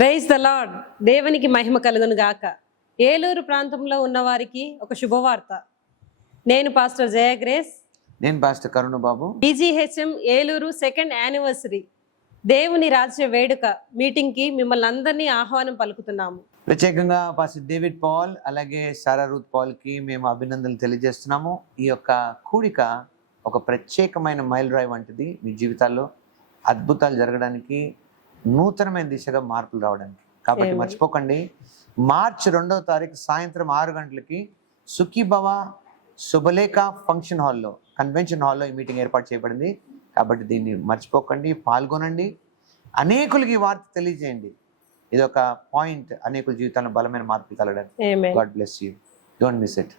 Praise the lord. దేవునికి మహిమ కలుగును గాక. ఏలూరు ప్రాంతంలో ఉన్న వారికి ఒక శుభవార్త. నేను పాస్టర్ జయ గ్రేస్, నేను పాస్టర్ కరుణ బాబు. ఈజీహెచ్ఎం ఏలూరు 2nd యానివర్సరీ దేవుని రాజ్య వేడుక మీటింగ్ కి మిమ్మల్ని అందరినీ ఆహ్వానం పలుకుతున్నాము. ప్రత్యేకంగా పాస్టర్ డేవిడ్ పాల్ అలాగే సారా రూత్ పాల్ కి మేము అభినందనలు తెలియజేస్తున్నాము. ఈ యొక్క కూడిక ఒక ప్రత్యేకమైన మైలురాయి వంటిది. మీ జీవితాల్లో అద్భుతాలు జరగడానికి, నూతనమైన దిశగా మార్పులు రావడానికి. కాబట్టి మర్చిపోకండి, మార్చి 2వ తారీఖు సాయంత్రం 6 గంటలకి సుఖీభవ శుభలేఖ ఫంక్షన్ హాల్లో, కన్వెన్షన్ హాల్లో ఈ మీటింగ్ ఏర్పాటు చేయబడింది. కాబట్టి దీన్ని మర్చిపోకండి, పాల్గొనండి, అనేకులకి ఈ వార్త తెలియజేయండి. ఇది ఒక పాయింట్ అనేకుల జీవితాలను బలమైన మార్పు కలగడానికి. God bless you. Don't miss it.